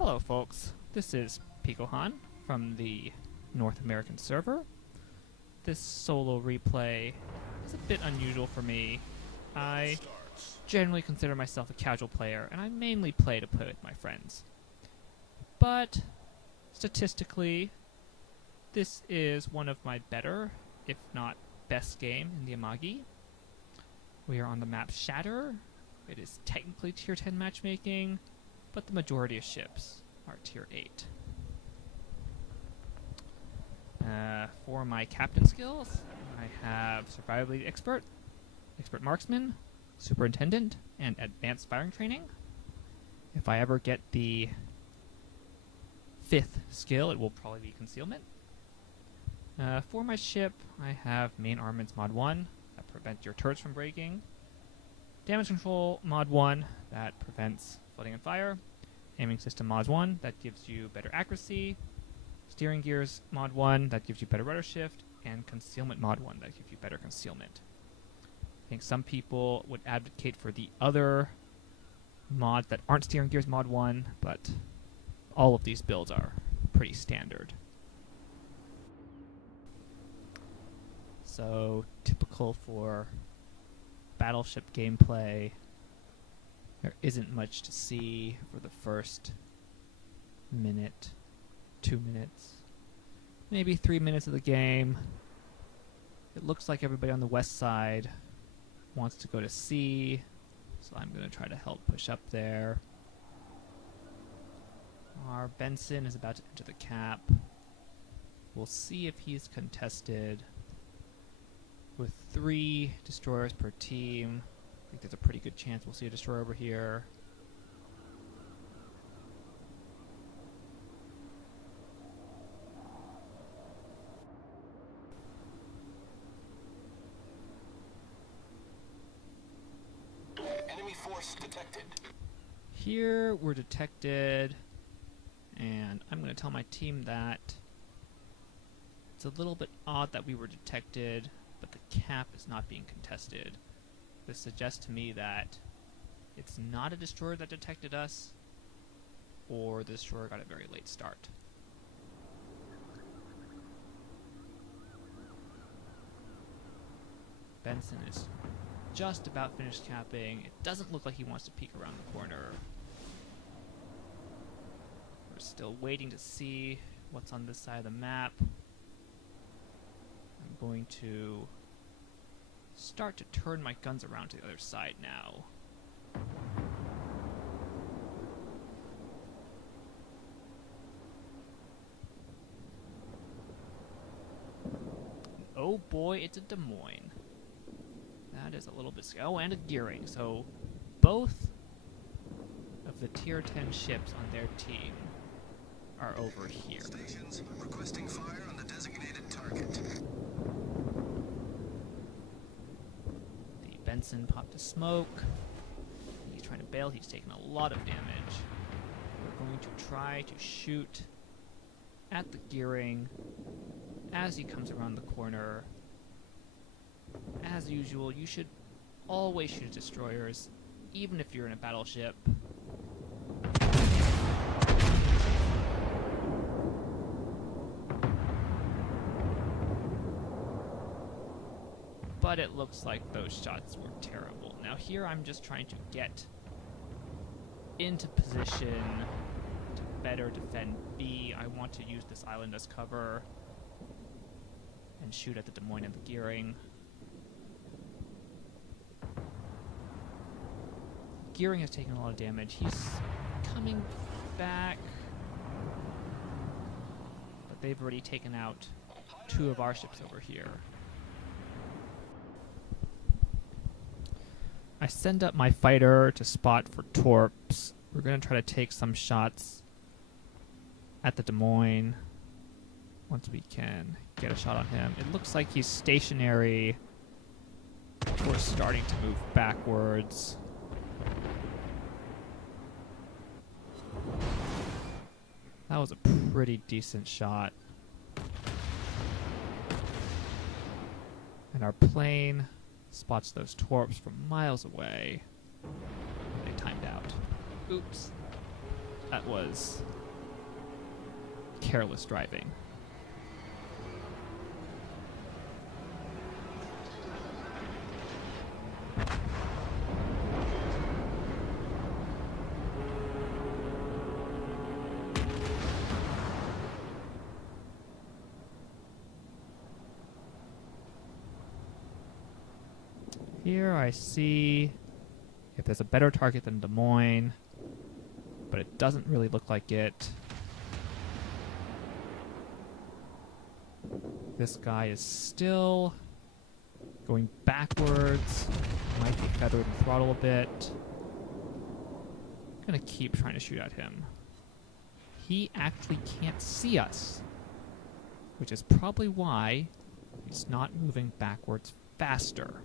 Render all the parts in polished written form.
Hello folks, this is chwaaannnn from the North American server. This solo replay is a bit unusual for me. I generally consider myself a casual player, and I mainly play to play with my friends. But statistically, this is one of my better, if not best game in the Amagi. We are on the map Shatter. It is technically tier 10 matchmaking, but the majority of ships are tier 8. For my captain skills, I have Survivability Expert, Expert Marksman, Superintendent, and Advanced Firing Training. If I ever get the 5th skill, it will probably be Concealment. For my ship, I have Main Armaments Mod 1, that prevents your turrets from breaking. Damage Control Mod 1, that prevents flooding and fire. Aiming System Mod 1, that gives you better accuracy. Steering Gears Mod 1, that gives you better rudder shift. And Concealment Mod 1, that gives you better concealment. I think some people would advocate for the other mods that aren't Steering Gears Mod 1, but all of these builds are pretty standard. So, typical for battleship gameplay, there isn't much to see for the first minute, 2 minutes, maybe 3 minutes of the game. It looks like everybody on the west side wants to go to C, so I'm going to try to help push up there. Our Benson is about to enter the cap. We'll see if he's contested. With 3 destroyers per team, I think there's a pretty good chance we'll see a destroyer over here. Enemy force detected. Here we're detected, and I'm going to tell my team that it's a little bit odd that we were detected, but the cap is not being contested. This suggests to me that it's not a destroyer that detected us, or the destroyer got a very late start. Benson is just about finished capping. It doesn't look like he wants to peek around the corner. We're still waiting to see what's on this side of the map. I'm going to start to turn my guns around to the other side now. Oh boy, it's a Des Moines. That is a little bit scary. Oh, and a Gearing. So both of the tier 10 ships on their team are over here. Stations requesting fire on the designated target. The Benson popped a smoke. He's trying to bail. He's taken a lot of damage. We're going to try to shoot at the Gearing as he comes around the corner. As usual, you should always shoot at destroyers, even if you're in a battleship. But it looks like those shots were terrible. Now here I'm just trying to get into position to better defend B. I want to use this island as cover and shoot at the Des Moines and the Gearing. Gearing has taken a lot of damage. He's coming back, but they've already taken out 2 of our ships over here. I send up my fighter to spot for torps. We're going to try to take some shots at the Des Moines once we can get a shot on him. It looks like he's stationary. We're starting to move backwards. That was a pretty decent shot. And our plane spots those torps from miles away. They timed out. Oops. That was careless driving. Here I see if there's a better target than Des Moines, but it doesn't really look like it. This guy is still going backwards. Might be feathered and throttle a bit. I'm gonna keep trying to shoot at him. He actually can't see us, which is probably why he's not moving backwards faster.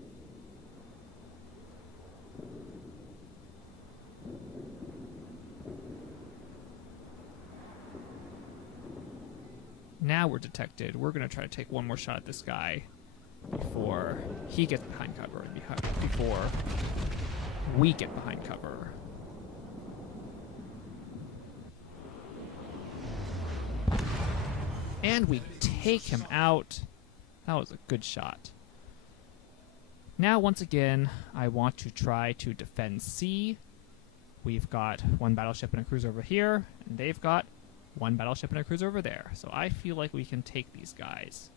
Now we're detected. We're going to try to take one more shot at this guy before he gets behind cover and before we get behind cover. And we take him out. That was a good shot. Now, once again, I want to try to defend C. We've got one battleship and a cruiser over here, and they've got one battleship and a cruiser over there. So I feel like we can take these guys.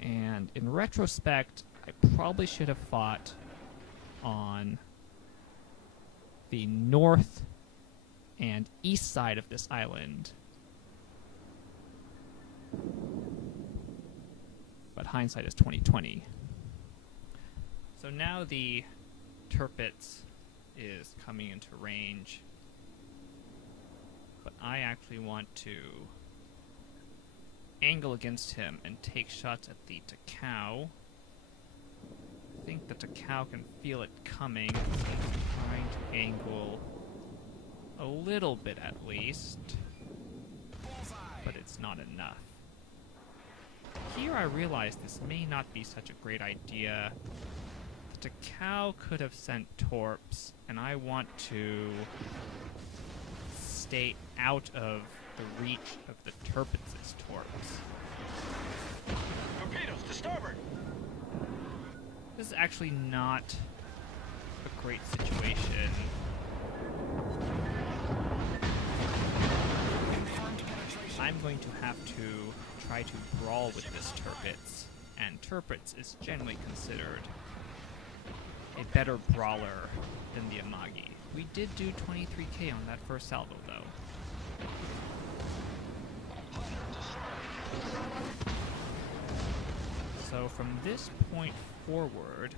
And in retrospect, I probably should have fought on the north and east side of this island. But hindsight is 20/20. So now the Tirpitz is coming into range. But I actually want to angle against him and take shots at the Takao. I think the Takao can feel it coming, so I'm trying to angle a little bit at least, but it's not enough. Here I realize this may not be such a great idea. The Takao could have sent torps, and I want to stay out of the reach of the Tirpitz's torps. Torpedoes to starboard! This is actually not a great situation. I'm going to have to try to brawl with this Tirpitz, and Tirpitz is generally considered a better brawler than the Amagi. We did do 23k on that first salvo, though. So from this point forward,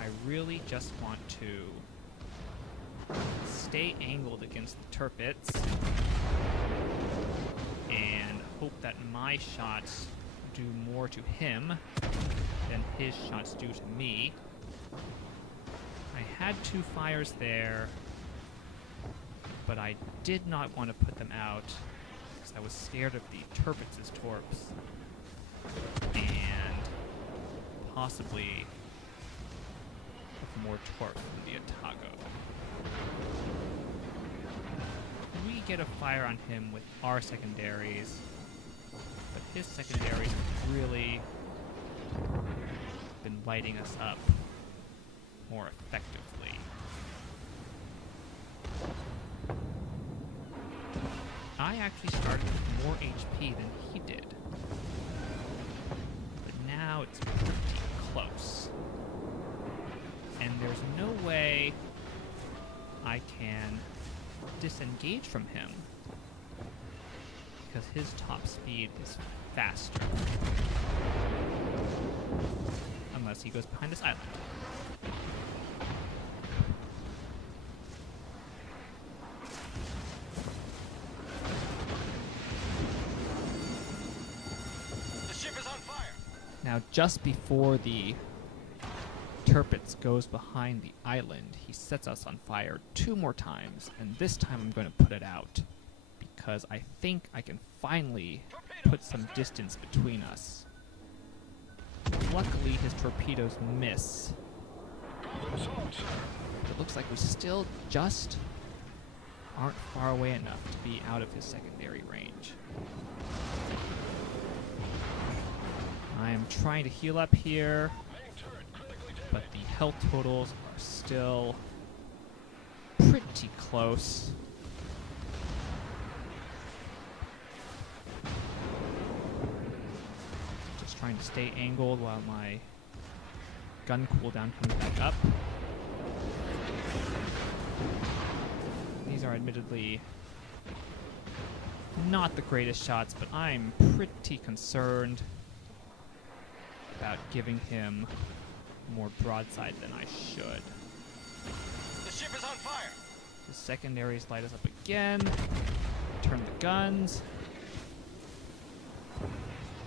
I really just want to stay angled against the Tirpitz and hope that my shots do more to him than his shots do to me. I had 2 fires there, but I did not want to put them out because I was scared of the Tirpitz's torps and possibly of more torps from the Otago. We get a fire on him with our secondaries, but his secondaries have really been lighting us up more effectively. I actually started with more HP than he did, but now it's pretty close. And there's no way I can disengage from him because his top speed is faster. Unless he goes behind this island. The ship is on fire! Now, just before the Tirpitz goes behind the island, he sets us on fire 2 more times, and this time I'm going to put it out because I think I can finally put some distance between us. Luckily, his torpedoes miss. It looks like we still just aren't far away enough to be out of his secondary range. I am trying to heal up here, but the health totals are still pretty close. Just trying to stay angled while my gun cooldown comes back up. These are admittedly not the greatest shots, but I'm pretty concerned about giving him more broadside than I should. The ship is on fire. The secondaries light us up again. Turn the guns.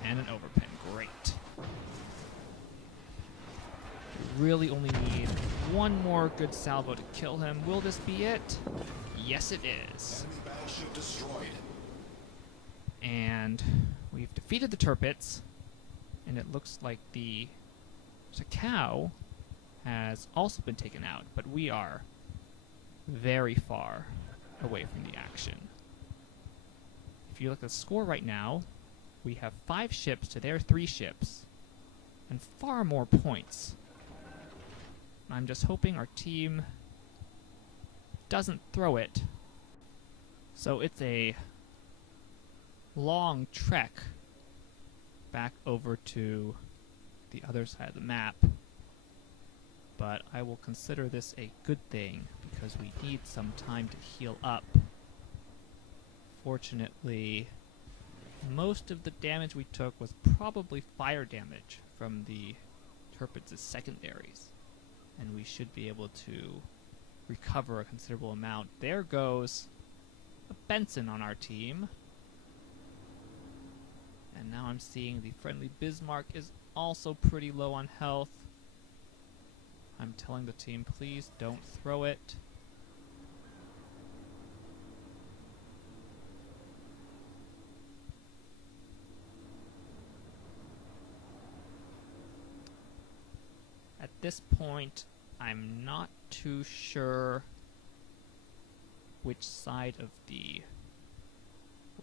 And an overpin. Great. We really only need one more good salvo to kill him. Will this be it? Yes, it is. Enemy battleship destroyed. And we've defeated the Tirpitz. And it looks like the cow has also been taken out, but we are very far away from the action. If you look at the score right now, we have 5 ships to their 3 ships, and far more points. I'm just hoping our team doesn't throw it. So it's a long trek back over to the other side of the map, but I will consider this a good thing because we need some time to heal up. Fortunately, most of the damage we took was probably fire damage from the Tirpitz's secondaries, and we should be able to recover a considerable amount. There goes a Benson on our team. And now I'm seeing the friendly Bismarck is also pretty low on health. I'm telling the team, please don't throw it. At this point, I'm not too sure which side of the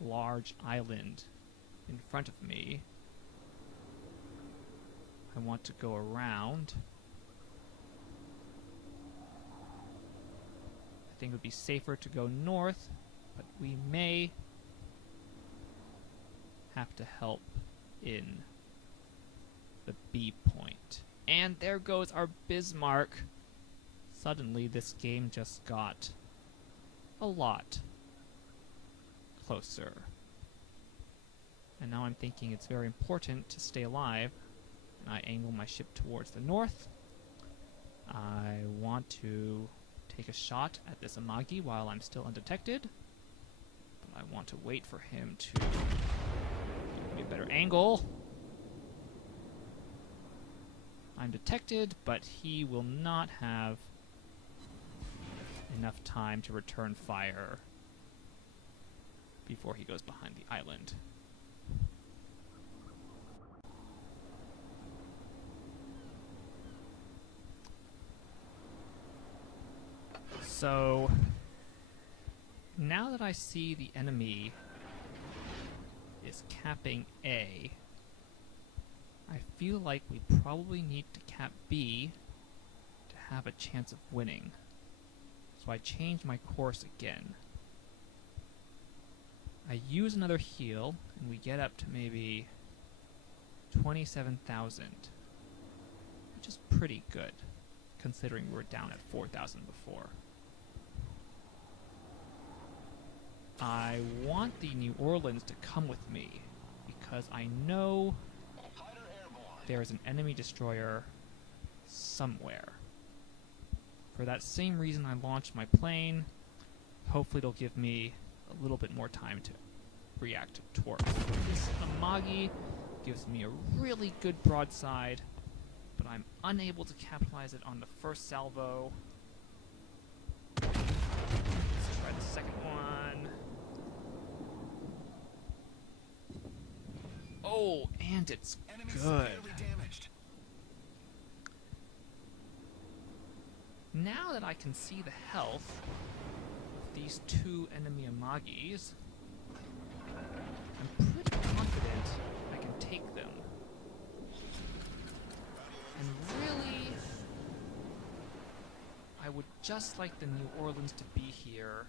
large island in front of me I want to go around. I think it would be safer to go north, but we may have to help in the B point. And there goes our Bismarck. Suddenly this game just got a lot closer. And now I'm thinking it's very important to stay alive, and I angle my ship towards the north. I want to take a shot at this Amagi while I'm still undetected, but I want to wait for him to give me a better angle. I'm detected, but he will not have enough time to return fire before he goes behind the island. So, now that I see the enemy is capping A, I feel like we probably need to cap B to have a chance of winning. So I change my course again. I use another heal, and we get up to maybe 27,000, which is pretty good, considering we were down at 4,000 before. I want the New Orleans to come with me, because I know there is an enemy destroyer somewhere. For that same reason I launched my plane. Hopefully it'll give me a little bit more time to react to torque. This Amagi gives me a really good broadside, but I'm unable to capitalize it on the first salvo. Let's try the second one. Oh, and it's good. Now that I can see the health of these two enemy Amagis, I'm pretty confident I can take them. And really, I would just like the New Orleans to be here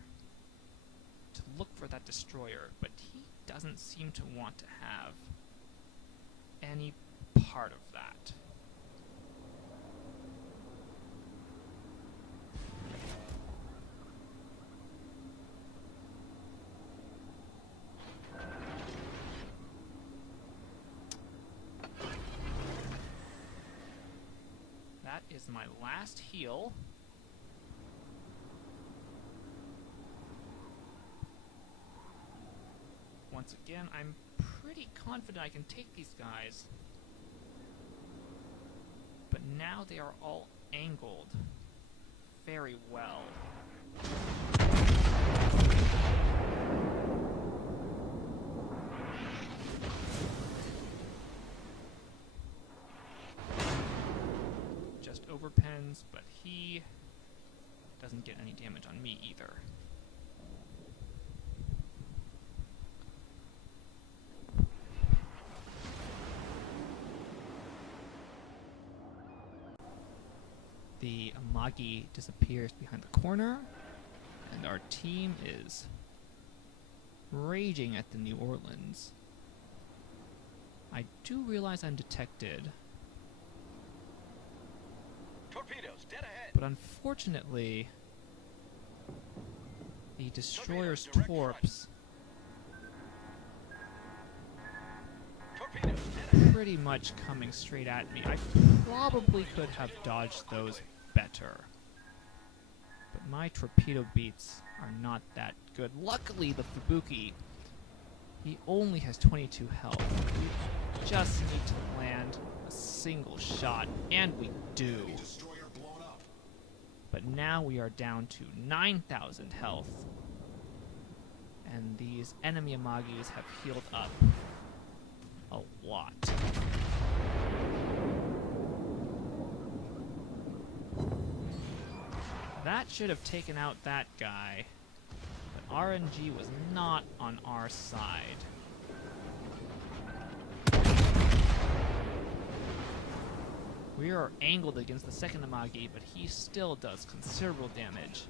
to look for that destroyer, but he doesn't seem to want to have any part of that. That is my last heal. Once again, I'm pretty confident I can take these guys. But now they are all angled very well. Just overpens, but he doesn't get any damage on me either. The Amagi disappears behind the corner, and our team is raging at the New Orleans. I do realize I'm detected, Torpedoes, dead ahead. but unfortunately, the destroyer's direct torps Torpedoes, dead ahead. pretty much coming straight at me. I probably could have dodged those better, but my torpedo beats are not that good. Luckily, the Fubuki, he only has 22 health. We just need to land a single shot, and we do. But now we are down to 9,000 health, and these enemy Amagis have healed up a lot. That should have taken out that guy, but RNG was not on our side. We are angled against the second Amagi, but he still does considerable damage.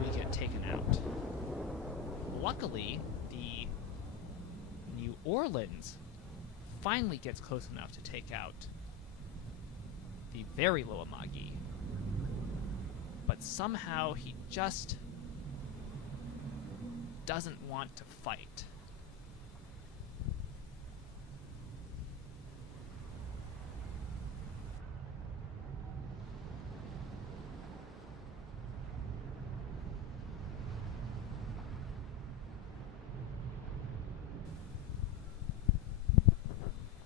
We get taken out. Luckily, the New Orleans finally gets close enough to take out the very low Amagi. But somehow he just doesn't want to fight.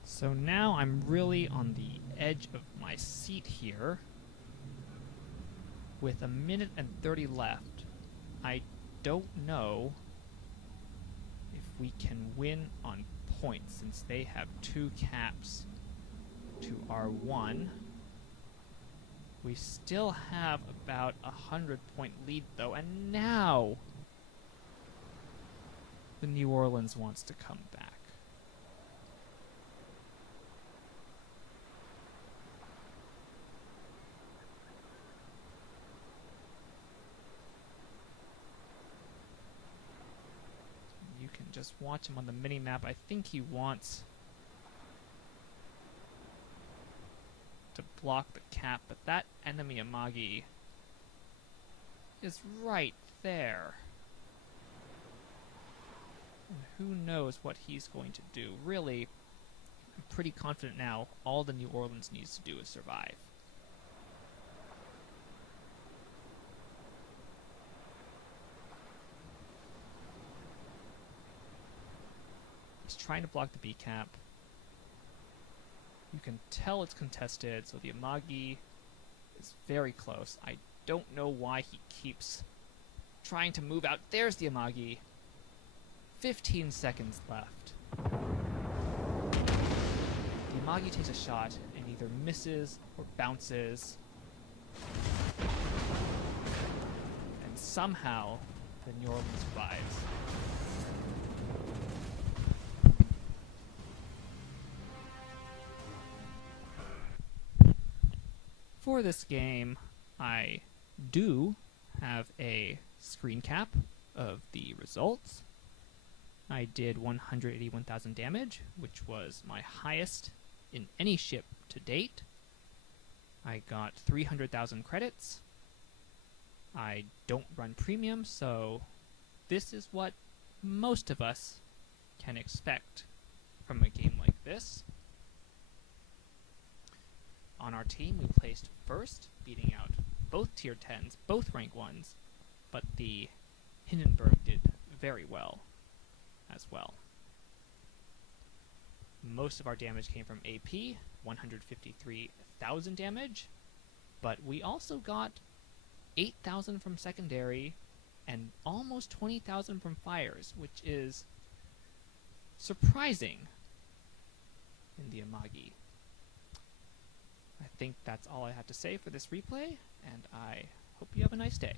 So now I'm really on the edge of my seat here. With 1 minute and 30 left, I don't know if we can win on points since they have 2 caps to our 1. We still have about a 100-point lead though, and now the New Orleans wants to come back. Just watch him on the mini-map. I think he wants to block the cap, but that enemy Amagi is right there. And who knows what he's going to do. Really, I'm pretty confident now all the New Orleans needs to do is survive. Trying to block the B cap. You can tell it's contested, so the Amagi is very close. I don't know why he keeps trying to move out. There's the Amagi. 15 seconds left. The Amagi takes a shot and either either misses or bounces. And somehow, the New Orleans survives. For this game, I do have a screen cap of the results. I did 181,000 damage, which was my highest in any ship to date. I got 300,000 credits. I don't run premium, so this is what most of us can expect from a game like this. On our team, we placed first, beating out both tier 10s, both rank 1s, but the Hindenburg did very well as well. Most of our damage came from AP, 153,000 damage, but we also got 8,000 from secondary and almost 20,000 from fires, which is surprising in the Amagi. I think that's all I have to say for this replay, and I hope you have a nice day.